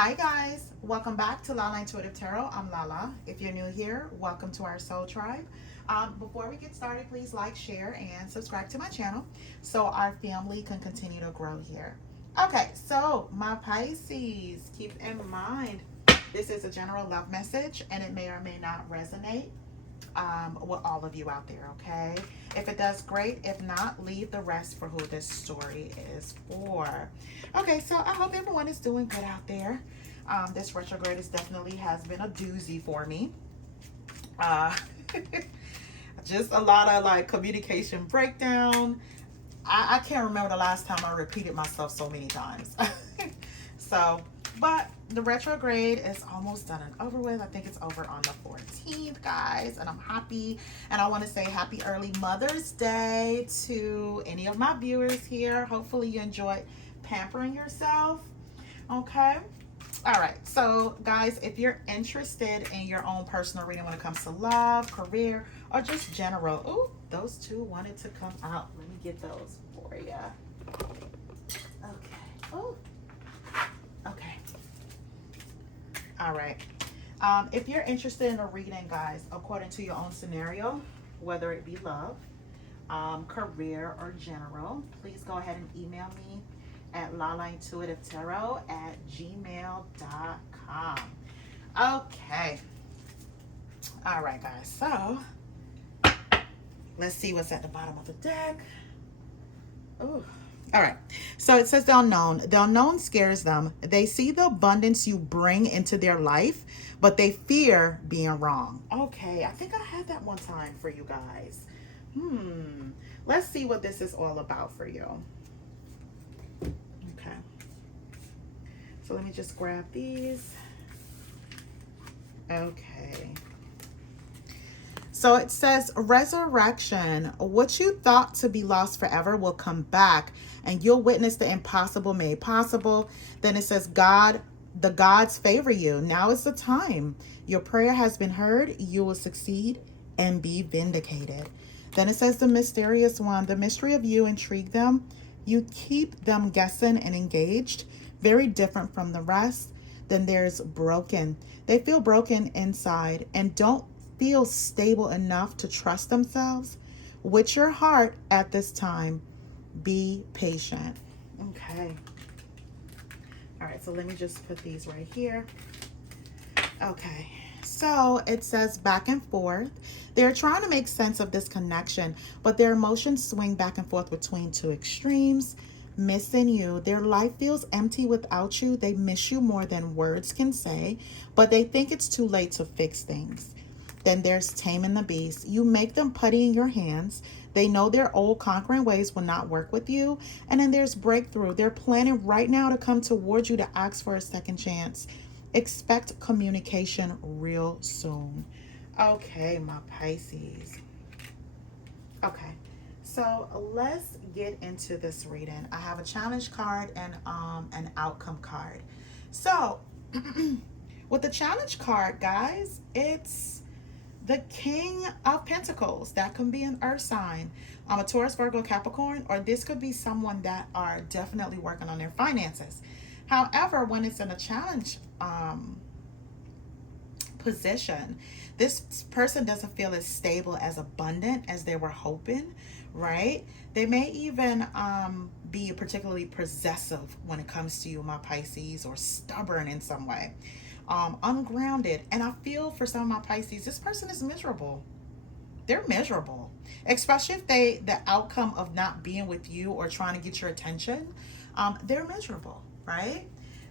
Hi guys, welcome back to Lala Intuitive Tarot. I'm Lala. If you're new here, welcome to our soul tribe. Before we get started, please like, share, and subscribe to my channel so our family can continue to grow here. Okay, so my Pisces, keep in mind this is a general love message and it may or may not resonate with all of you out there, okay? If it does, great. If not, leave the rest for who this story is for. Okay, so I hope everyone is doing good out there. This retrograde definitely has been a doozy for me. Uh, just a lot of like communication breakdown. I can't remember the last time I repeated myself so many times. So, but the retrograde is almost done and over with. I think it's over on the 14th, guys, and I'm happy. And I want to say happy early Mother's Day to any of my viewers here. Hopefully you enjoyed pampering yourself. Okay. All right. So, guys, if you're interested in your own personal reading when it comes to love, career, or just general. Ooh, those two wanted to come out. Let me get those for you. Okay. Oh. Okay. All right. If you're interested in a reading, guys, according to your own scenario, whether it be love, career, or general, please go ahead and email me at lalaintuitivetarot@gmail.com. Okay. All right, guys. So let's see what's at the bottom of the deck. Ooh. All right. So it says the unknown. The unknown scares them. They see the abundance you bring into their life, but they fear being wrong. Okay. I think I had that one time for you guys. Let's see what this is all about for you. Okay. So let me just grab these. Okay. So it says resurrection. What you thought to be lost forever will come back and you'll witness the impossible made possible. Then it says the gods favor you. Now is the time. Your prayer has been heard. You will succeed and be vindicated. Then it says the mysterious one. The mystery of you intrigue them. You keep them guessing and engaged. Very different from the rest. Then there's broken. They feel broken inside and don't feel stable enough to trust themselves. With your heart at this time, be patient. Okay. All right, so let me just put these right here. Okay, so it says back and forth. They're trying to make sense of this connection, but their emotions swing back and forth between two extremes. Missing you. Their life feels empty without you. They miss you more than words can say, but they think it's too late to fix things. Then there's taming the beast. You make them putty in your hands. They know their old conquering ways will not work with you. And then there's breakthrough. They're planning right now to come towards you to ask for a second chance. Expect communication real soon. Okay, my Pisces. Okay, so let's get into this reading. I have a challenge card and an outcome card. So with the challenge card, guys, it's the King of Pentacles. That can be an earth sign, a Taurus, Virgo, Capricorn, or this could be someone that are definitely working on their finances. However, when it's in a challenge position, this person doesn't feel as stable, as abundant as they were hoping, right? They may even be particularly possessive when it comes to you, my Pisces, or stubborn in some way. Ungrounded. And I feel for some of my Pisces, this person is miserable. They're miserable, especially if the outcome of not being with you or trying to get your attention, they're miserable, right?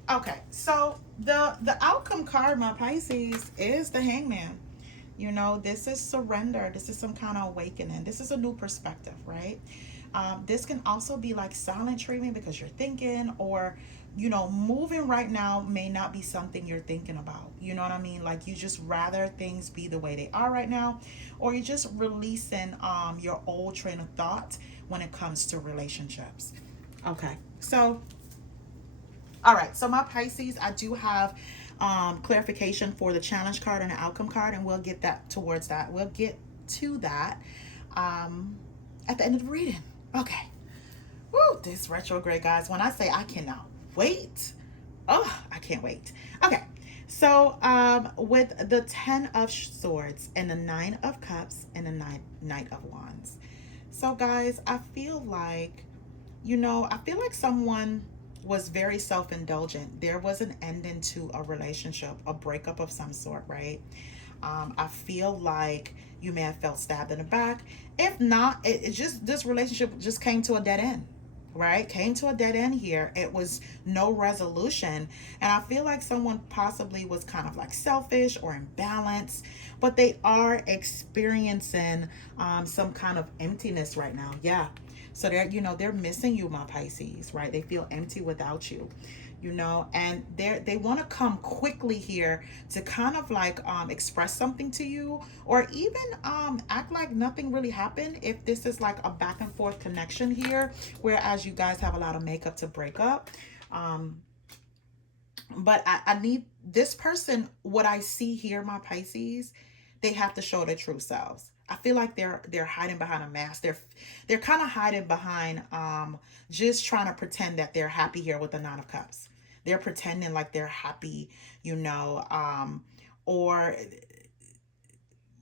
Okay, so the outcome card, my Pisces, is the Hangman. You know, this is surrender. This is some kind of awakening. This is a new perspective, right? This can also be like silent treatment because you're thinking, or you know, moving right now may not be something you're thinking about. You know what I mean? Like you just rather things be the way they are right now, or you're just releasing your old train of thought when it comes to relationships. Okay, so all right, so my Pisces, I do have clarification for the challenge card and the outcome card, and we'll get that towards that. We'll get to that at the end of the reading. Okay. Woo, this retrograde, guys. When I say I cannot wait, oh, I can't wait. Okay. So with the 10 of Swords and the 9 of Cups and the Knight of Wands. So guys, I feel like, I feel like someone was very self-indulgent. There was an ending to a relationship, a breakup of some sort, right? I feel like you may have felt stabbed in the back. If not, it just, this relationship just came to a dead end, right? Came to a dead end here. It was no resolution. And I feel like someone possibly was kind of like selfish or imbalanced, but they are experiencing some kind of emptiness right now. Yeah. So they're missing you, my Pisces, right? They feel empty without you, and they want to come quickly here to kind of like express something to you, or even act like nothing really happened, if this is like a back and forth connection here, whereas you guys have a lot of makeup to break up. But I need this person, what I see here, my Pisces, they have to show their true selves. I feel like they're hiding behind a mask. They're kind of hiding behind just trying to pretend that they're happy here with the 9 of Cups. They're pretending like they're happy, or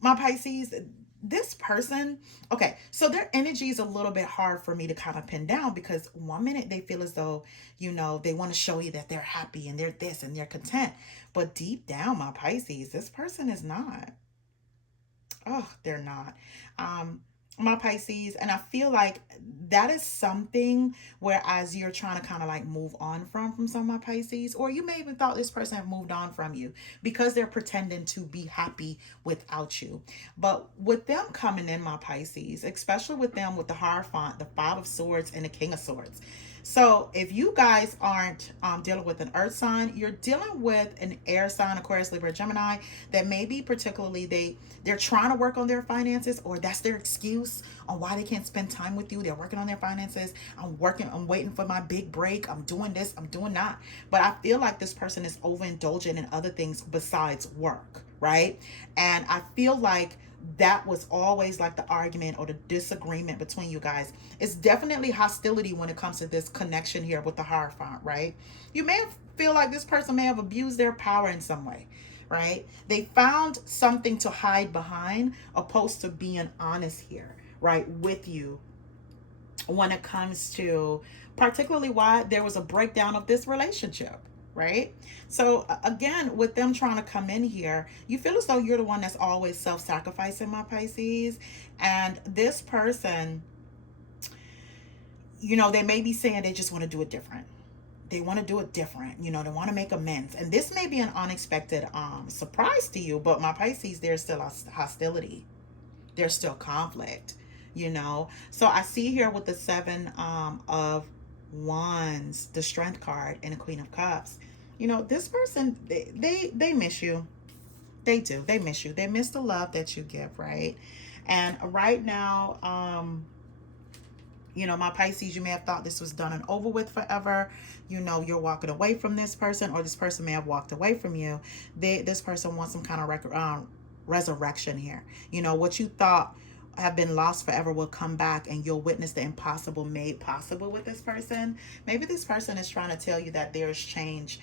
my Pisces, this person, okay, so their energy is a little bit hard for me to kind of pin down, because one minute they feel as though, they want to show you that they're happy and they're this and they're content. But deep down, my Pisces, this person is not. Oh, they're not. My Pisces, and I feel like that is something whereas you're trying to kind of like move on from some of my Pisces, or you may even thought this person have moved on from you because they're pretending to be happy without you. But with them coming in, my Pisces, especially with them with the Hierophant, the 5 of Swords and the King of Swords. So if you guys aren't dealing with an earth sign, you're dealing with an air sign, Aquarius, Libra, Gemini, that maybe particularly they're trying to work on their finances, or that's their excuse on why they can't spend time with you. They're working on their finances. I'm waiting for my big break. I'm doing this, I'm doing that. But I feel like this person is overindulgent in other things besides work, right? And I feel like that was always like the argument or the disagreement between you guys. It's definitely hostility when it comes to this connection here with the Hierophant, right? You may feel like this person may have abused their power in some way, right? They found something to hide behind opposed to being honest here, right, with you when it comes to particularly why there was a breakdown of this relationship, right? So again, with them trying to come in here, you feel as though you're the one that's always self-sacrificing, my Pisces. And this person, they may be saying they just want to do it different. They want to do it different. They want to make amends. And this may be an unexpected surprise to you, but my Pisces, there's still hostility. There's still conflict. So I see here with the 7 of Wands, the Strength card, and the Queen of Cups. This person, they miss you. They do. They miss you. They miss the love that you give, right? And right now, my Pisces, you may have thought this was done and over with forever. You're walking away from this person, or this person may have walked away from you. This person wants some kind of resurrection here. What you thought have been lost forever will come back, and you'll witness the impossible made possible with this person. Maybe this person is trying to tell you that there's change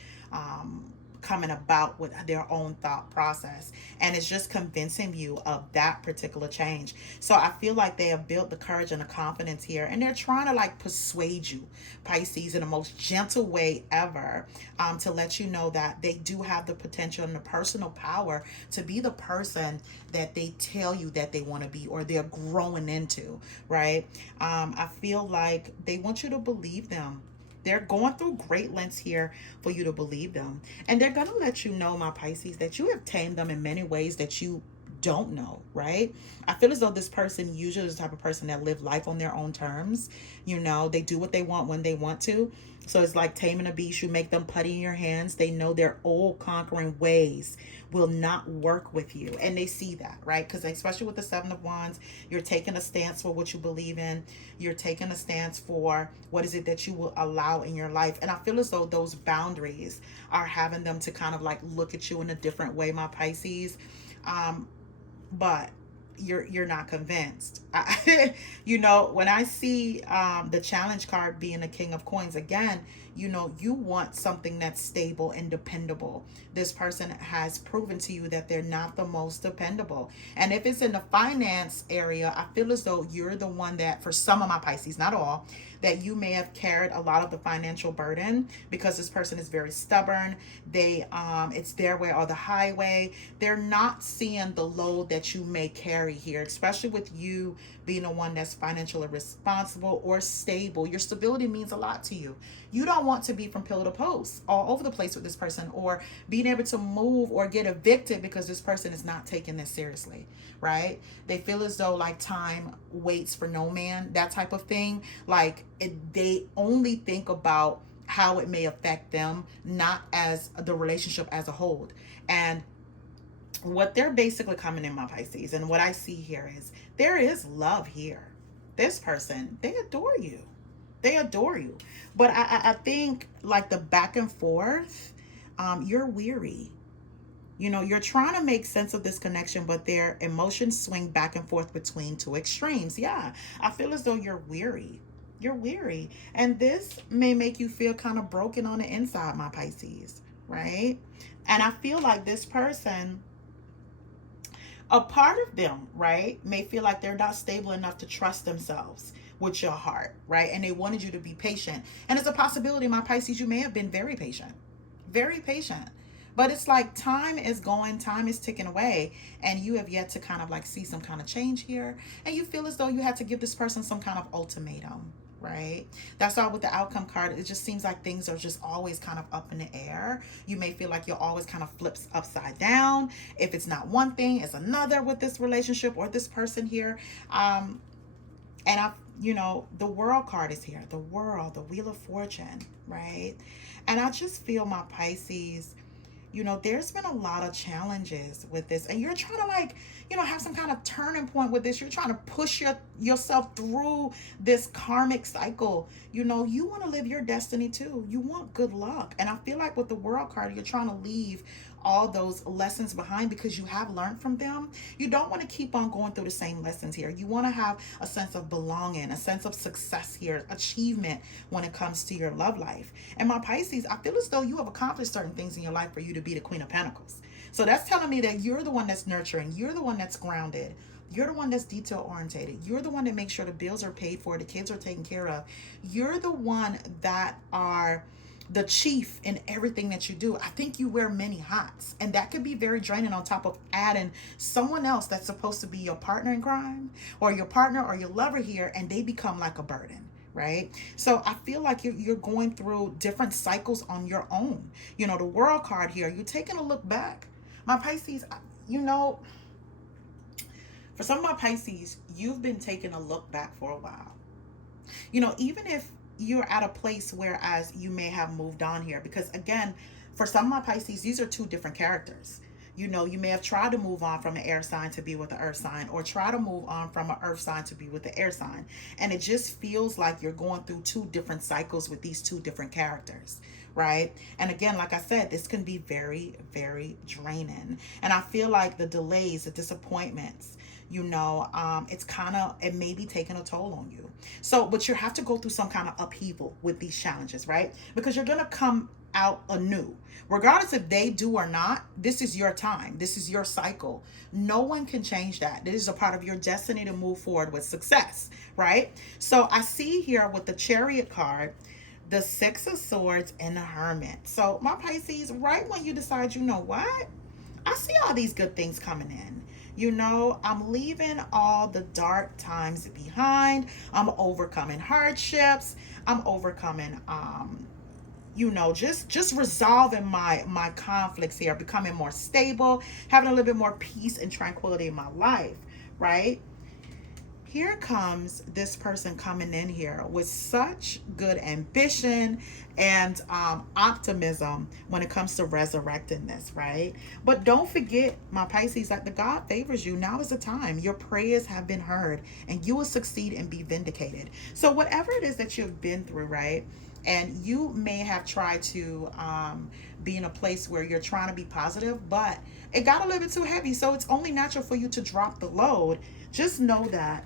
coming about with their own thought process, and it's just convincing you of that particular change. So I feel like they have built the courage and the confidence here, and they're trying to like persuade you, Pisces, in the most gentle way ever, to let you know that they do have the potential and the personal power to be the person that they tell you that they want to be, or they're growing into, right? I feel like they want you to believe them. They're going through great lengths here for you to believe them. And they're going to let you know, my Pisces, that you have tamed them in many ways that you don't know, right? I feel as though this person usually is the type of person that live life on their own terms. They do what they want when they want to. So it's like taming a beast. You make them putty in your hands. They know their old conquering ways will not work with you. And they see that, right? Because especially with the 7 of Wands, you're taking a stance for what you believe in. You're taking a stance for what is it that you will allow in your life. And I feel as though those boundaries are having them to kind of like look at you in a different way, my Pisces. But you're not convinced. When I see the challenge card being the King of Coins, again, You know, you want something that's stable and dependable. This person has proven to you that they're not the most dependable. And if it's in the finance area, I feel as though you're the one that, for some of my Pisces, not all, that you may have carried a lot of the financial burden because this person is very stubborn. They it's their way or the highway. They're not seeing the load that you may carry here, especially with you being the one that's financially responsible or stable. Your stability means a lot to you. You don't want to be from pillar to post all over the place with this person, or being able to move or get evicted because this person is not taking this seriously, right? They feel as though like time waits for no man, that type of thing. Like they only think about how it may affect them, not as the relationship as a whole. And what they're basically coming in, my Pisces, and what I see here is there is love here. This person, they adore you. They adore you. But I think like the back and forth, you're weary. You know, you're trying to make sense of this connection, but their emotions swing back and forth between two extremes. Yeah, I feel as though you're weary. You're weary. And this may make you feel kind of broken on the inside, my Pisces, right? And I feel like this person, a part of them, right, may feel like they're not stable enough to trust themselves with your heart, right? And they wanted you to be patient. And it's a possibility, my Pisces, you may have been very patient, very patient. But it's like time is going, time is ticking away, and you have yet to kind of like see some kind of change here. And you feel as though you had to give this person some kind of ultimatum, right? That's why with the outcome card, it just seems like things are just always kind of up in the air. You may feel like you're always kind of flips upside down. If it's not one thing, it's another with this relationship or this person here. And you know, the world card is here. The world, the wheel of fortune, right? And I just feel, my Pisces, you know, there's been a lot of challenges with this, and you're trying to like, you know, have some kind of turning point with this. You're trying to push yourself through this karmic cycle. You know, you want to live your destiny too. You want good luck. And I feel like with the world card, you're trying to leave all those lessons behind because you have learned from them. You don't want to keep on going through the same lessons here. You want to have a sense of belonging, a sense of success here, achievement when it comes to your love life. And my Pisces, I feel as though you have accomplished certain things in your life for you to be the Queen of Pentacles. So that's telling me that you're the one that's nurturing. You're the one that's grounded. You're the one that's detail orientated. You're the one that makes sure the bills are paid for, the kids are taken care of. You're the one that are the chief in everything that you do. I think you wear many hats, and that could be very draining on top of adding someone else that's supposed to be your partner in crime or your partner or your lover here, and they become like a burden, right? So I feel like you're going through different cycles on your own. You know, the world card here, you're taking a look back. My Pisces, you know, for some of my Pisces, you've been taking a look back for a while. You know, even if you're at a place whereas you may have moved on here, because again, for some of my Pisces, these are two different characters. You know, you may have tried to move on from an air sign to be with an earth sign, or try to move on from an earth sign to be with the air sign. And it just feels like you're going through two different cycles with these two different characters, right? And again, like I said, this can be very, very draining. And I feel like the delays, the disappointments, you know, it may be taking a toll on you. So, but you have to go through some kind of upheaval with these challenges, right? Because you're going to come out anew. Regardless if they do or not, this is your time. This is your cycle. No one can change that. This is a part of your destiny to move forward with success, right? So I see here with the Chariot card, the Six of Swords and the Hermit. So my Pisces, right when you decide, you know what? I see all these good things coming in. You know, I'm leaving all the dark times behind. I'm overcoming hardships. I'm overcoming, you know, just resolving my conflicts here, becoming more stable, having a little bit more peace and tranquility in my life, right? Here comes this person coming in here with such good ambition and optimism when it comes to resurrecting this, right? But don't forget, my Pisces, like the God favors you. Now is the time. Your prayers have been heard, and you will succeed and be vindicated. So whatever it is that you've been through, right? And you may have tried to be in a place where you're trying to be positive, but it got a little bit too heavy. So it's only natural for you to drop the load. Just know that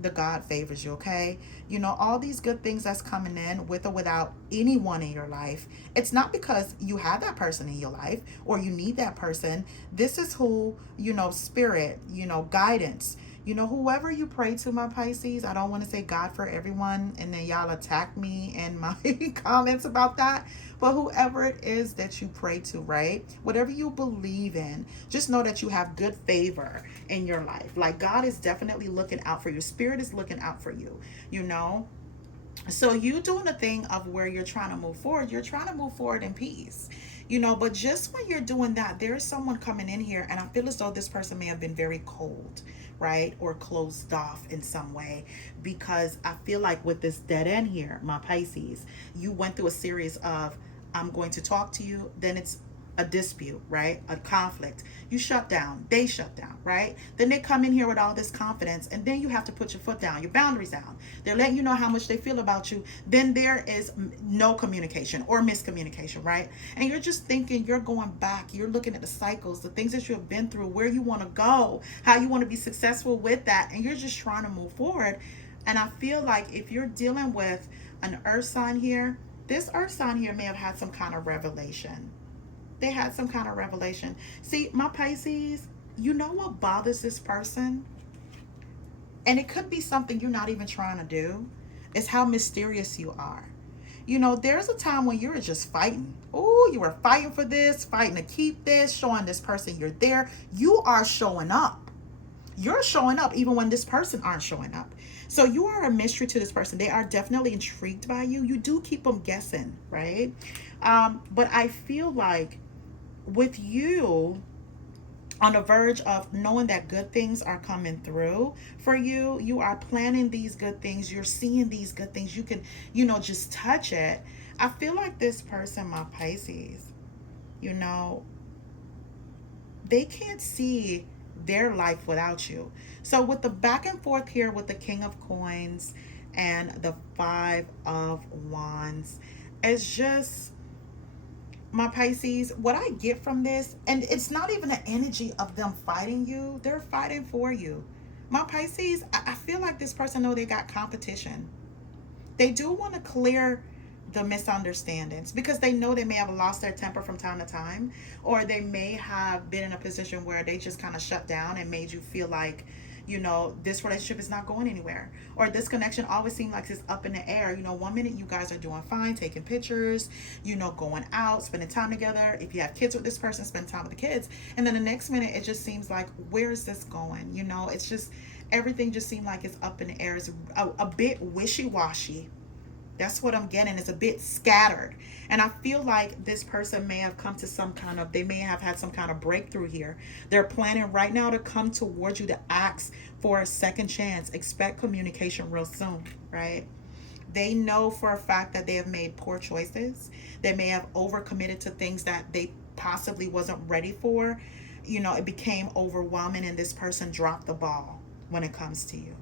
the God favors you, okay? You know, all these good things that's coming in with or without anyone in your life, it's not because you have that person in your life or you need that person. This is who, you know, spirit, you know, guidance. You know, whoever you pray to, my Pisces, I don't want to say God for everyone and then y'all attack me in my comments about that. But whoever it is that you pray to, right? Whatever you believe in, just know that you have good favor in your life. Like God is definitely looking out for you. Spirit is looking out for you, you know? So you doing a thing of where you're trying to move forward, you're trying to move forward in peace, you know. But just when you're doing that, there's someone coming in here and I feel as though this person may have been very cold, right, or closed off in some way, because I feel like with this dead end here, my Pisces, you went through a series of I'm going to talk to you, then it's a dispute, right? A conflict. You shut down. They shut down, right? Then they come in here with all this confidence, and then you have to put your foot down, your boundaries down. They're letting you know how much they feel about you. Then there is no communication or miscommunication, right? And you're just thinking, you're going back, you're looking at the cycles, the things that you have been through, where you want to go, how you want to be successful with that, and you're just trying to move forward. And I feel like if you're dealing with an earth sign here, this earth sign here may have had some kind of revelation. They had some kind of revelation. See, my Pisces, you know what bothers this person? And it could be something you're not even trying to do. It's how mysterious you are. You know, there's a time when you're just fighting. Oh, you are fighting for this, fighting to keep this, showing this person you're there. You are showing up. You're showing up even when this person aren't showing up. So you are a mystery to this person. They are definitely intrigued by you. You do keep them guessing, right? But I feel like with you on the verge of knowing that good things are coming through for you, you are planning these good things, you're seeing these good things, you can, you know, just touch it. I feel like this person, my Pisces, you know, they can't see their life without you. So with the back and forth here with the King of Coins and the Five of Wands, it's just, my Pisces, what I get from this, and it's not even an energy of them fighting you, they're fighting for you. My Pisces, I feel like this person know they got competition. They do want to clear the misunderstandings because they know they may have lost their temper from time to time, or they may have been in a position where they just kind of shut down and made you feel like, you know, this relationship is not going anywhere, or this connection always seems like it's up in the air. You know, one minute you guys are doing fine, taking pictures, you know, going out, spending time together. If you have kids with this person, spend time with the kids. And then the next minute it just seems like, where is this going? You know, it's just, everything just seems like it's up in the air. It's a bit wishy-washy. That's what I'm getting. It's a bit scattered. And I feel like this person may have come to some kind of, they may have had some kind of breakthrough here. They're planning right now to come towards you to ask for a second chance. Expect communication real soon, right? They know for a fact that they have made poor choices. They may have overcommitted to things that they possibly wasn't ready for. You know, it became overwhelming and this person dropped the ball when it comes to you.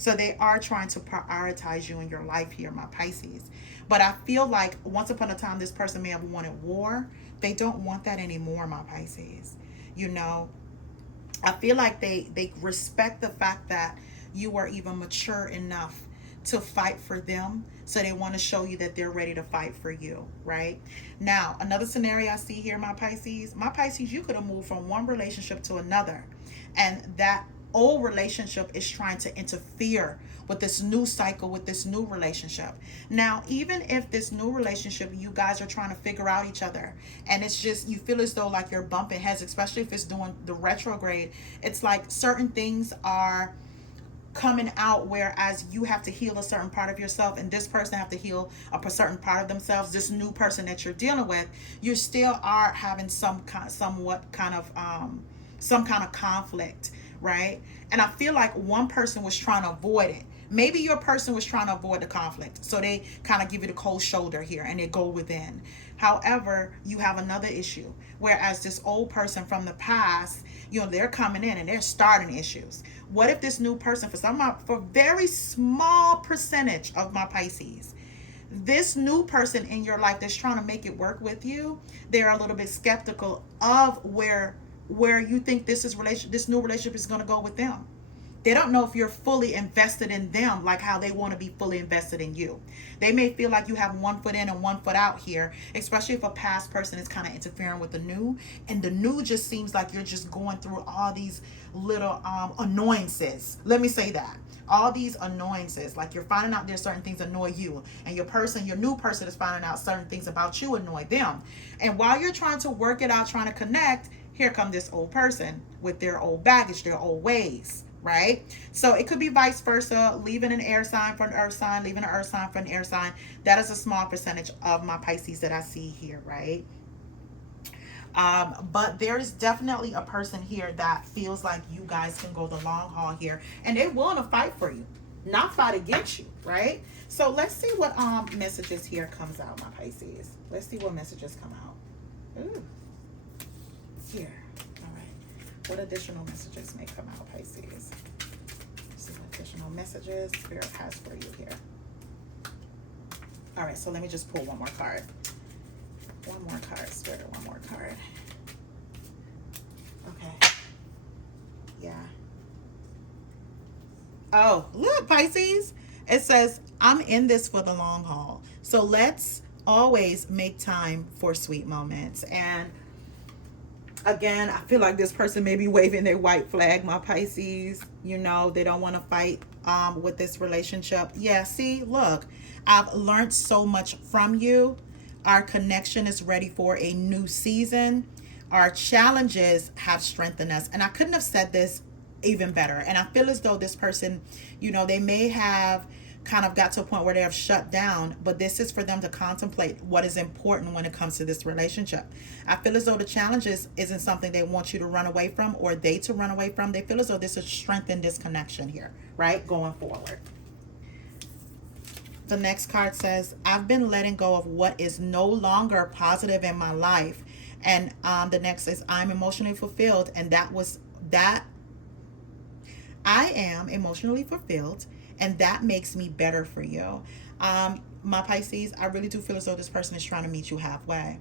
So they are trying to prioritize you in your life here, my Pisces. But I feel like once upon a time, this person may have wanted war. They don't want that anymore, my Pisces. You know, I feel like they respect the fact that you are even mature enough to fight for them. So they want to show you that they're ready to fight for you, right? Now, another scenario I see here, my Pisces, you could have moved from one relationship to another. And that old relationship is trying to interfere with this new cycle, with this new relationship. Now, even if this new relationship, you guys are trying to figure out each other, and it's just, you feel as though like you're bumping heads, especially if it's doing the retrograde. It's like certain things are coming out, whereas you have to heal a certain part of yourself and this person have to heal a certain part of themselves. This new person that you're dealing with, you still are having some kind of conflict, right? And I feel like one person was trying to avoid it. Maybe your person was trying to avoid the conflict, so they kind of give you the cold shoulder here and they go within. However, you have another issue, whereas this old person from the past, you know, they're coming in and they're starting issues. What if this new person, for a very small percentage of my Pisces, this new person in your life that's trying to make it work with you, they're a little bit skeptical of where you think this new relationship is going to go with them. They don't know if you're fully invested in them like how they want to be fully invested in you. They may feel like you have one foot in and one foot out here, especially if a past person is kind of interfering with the new. And the new just seems like you're just going through all these little annoyances. Let me say that. All these annoyances, like you're finding out there's certain things annoy you, and your new person is finding out certain things about you annoy them. And while you're trying to work it out, trying to connect, here come this old person with their old baggage, their old ways, right? So it could be vice versa, leaving an air sign for an earth sign, leaving an earth sign for an air sign. That is a small percentage of my Pisces that I see here, right? But there is definitely a person here that feels like you guys can go the long haul here, and they're willing to fight for you, not fight against you, right? So let's see what messages here comes out, my Pisces. Let's see what messages come out. Ooh. Here. All right. What additional messages may come out, Pisces? Let's see what additional messages Spirit has for you here. All right, so let me just pull one more card. One more card, Spirit, one more card. Okay. Yeah. Oh, look, Pisces. It says, I'm in this for the long haul. So let's always make time for sweet moments. And again, I feel like this person may be waving their white flag, my Pisces. You know, they don't want to fight with this relationship. Yeah, see, look, I've learned so much from you. Our connection is ready for a new season. Our challenges have strengthened us. And I couldn't have said this even better. And I feel as though this person, you know, they may have kind of got to a point where they have shut down, but this is for them to contemplate what is important when it comes to this relationship. I feel as though the challenges isn't something they want you to run away from or they to run away from. They feel as though this has strengthened this connection here, right? Going forward. The next card says, I've been letting go of what is no longer positive in my life. And the next is, I'm emotionally fulfilled. And that I am emotionally fulfilled. And that makes me better for you. My Pisces, I really do feel as though this person is trying to meet you halfway.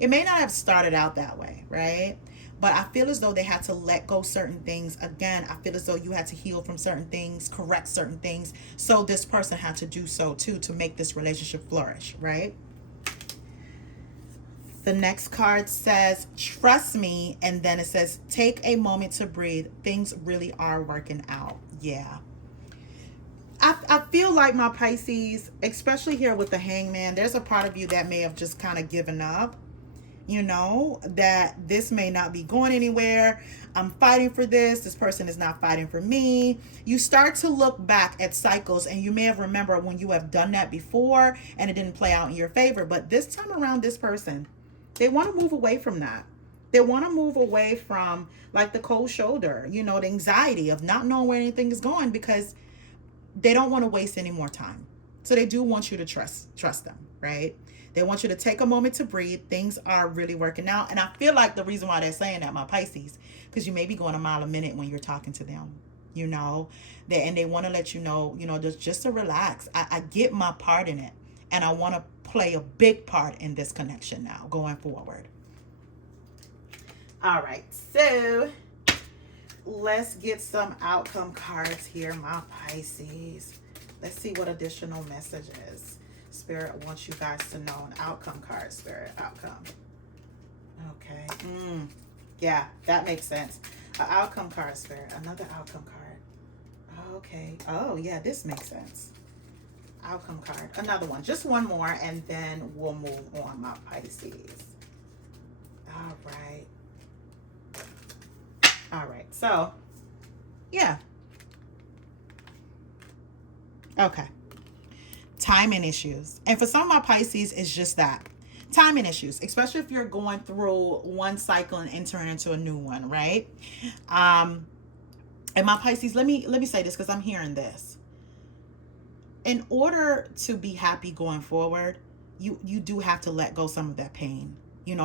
It may not have started out that way, right? But I feel as though they had to let go certain things. Again, I feel as though you had to heal from certain things, correct certain things. So this person had to do so too to make this relationship flourish, right? The next card says, trust me. And then it says, take a moment to breathe. Things really are working out. Yeah. I feel like my Pisces, especially here with the Hangman, there's a part of you that may have just kind of given up. You know, that this may not be going anywhere. I'm fighting for this. This person is not fighting for me. You start to look back at cycles, and you may have remembered when you have done that before and it didn't play out in your favor. But this time around, this person, they want to move away from that. They want to move away from like the cold shoulder, you know, the anxiety of not knowing where anything is going, because they don't want to waste any more time. So they do want you to trust them, right? They want you to take a moment to breathe. Things are really working out. And I feel like the reason why they're saying that, my Pisces, because you may be going a mile a minute when you're talking to them, you know, and they want to let you know, just to relax. I get my part in it, and I want to play a big part in this connection now going forward. All right, so let's get some outcome cards here, my Pisces. Let's see what additional messages Spirit wants you guys to know. An outcome card, Spirit. Outcome. Okay. Yeah, that makes sense. An outcome card, Spirit. Another outcome card. Okay. Oh, yeah, this makes sense. Outcome card. Another one. Just one more, and then we'll move on, my Pisces. All right. All right. So, yeah. Okay. Timing issues. And for some of my Pisces, it's just that. Timing issues, especially if you're going through one cycle and entering into a new one, right? And my Pisces, let me say this, because I'm hearing this. In order to be happy going forward, you do have to let go some of that pain,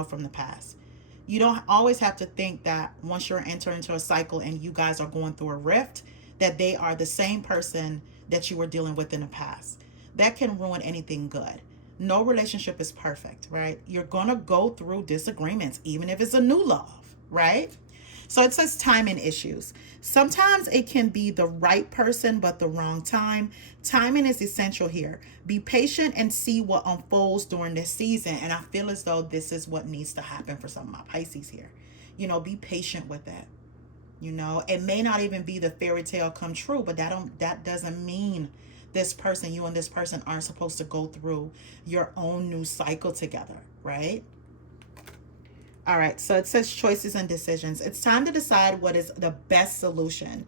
from the past. You don't always have to think that once you're entering into a cycle and you guys are going through a rift, that they are the same person that you were dealing with in the past. That can ruin anything good. No relationship is perfect, right? You're going to go through disagreements, even if it's a new love, right? So it says timing issues. Sometimes it can be the right person, but the wrong time. Timing is essential here. Be patient and see what unfolds during this season. And I feel as though this is what needs to happen for some of my Pisces here. Be patient with that. It may not even be the fairy tale come true, but that doesn't mean you and this person aren't supposed to go through your own new cycle together, right? All right, so it says choices and decisions. It's time to decide what is the best solution.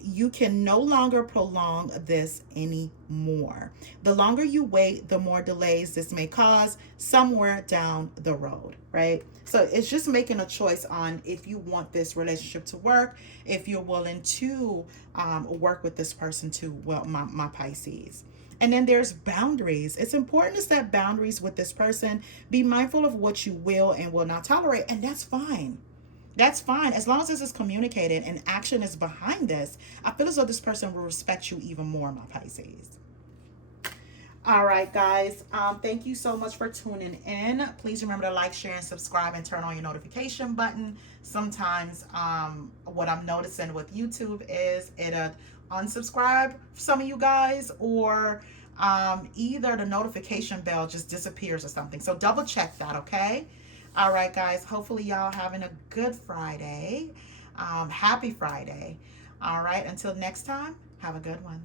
You can no longer prolong this anymore. The longer you wait, the more delays this may cause somewhere down the road, right? So it's just making a choice on if you want this relationship to work, if you're willing to work with this person too. Well, my Pisces. And then there's boundaries. It's important to set boundaries with this person. Be mindful of what you will and will not tolerate. And that's fine. That's fine. As long as this is communicated and action is behind this, I feel as though this person will respect you even more, my Pisces. All right, guys. Thank you so much for tuning in. Please remember to like, share, and subscribe, and turn on your notification button. Sometimes what I'm noticing with YouTube is it'll unsubscribe for some of you guys, or either the notification bell just disappears or something. So double check that, okay? All right, guys. Hopefully y'all having a good Friday. Happy Friday. All right. Until next time, have a good one.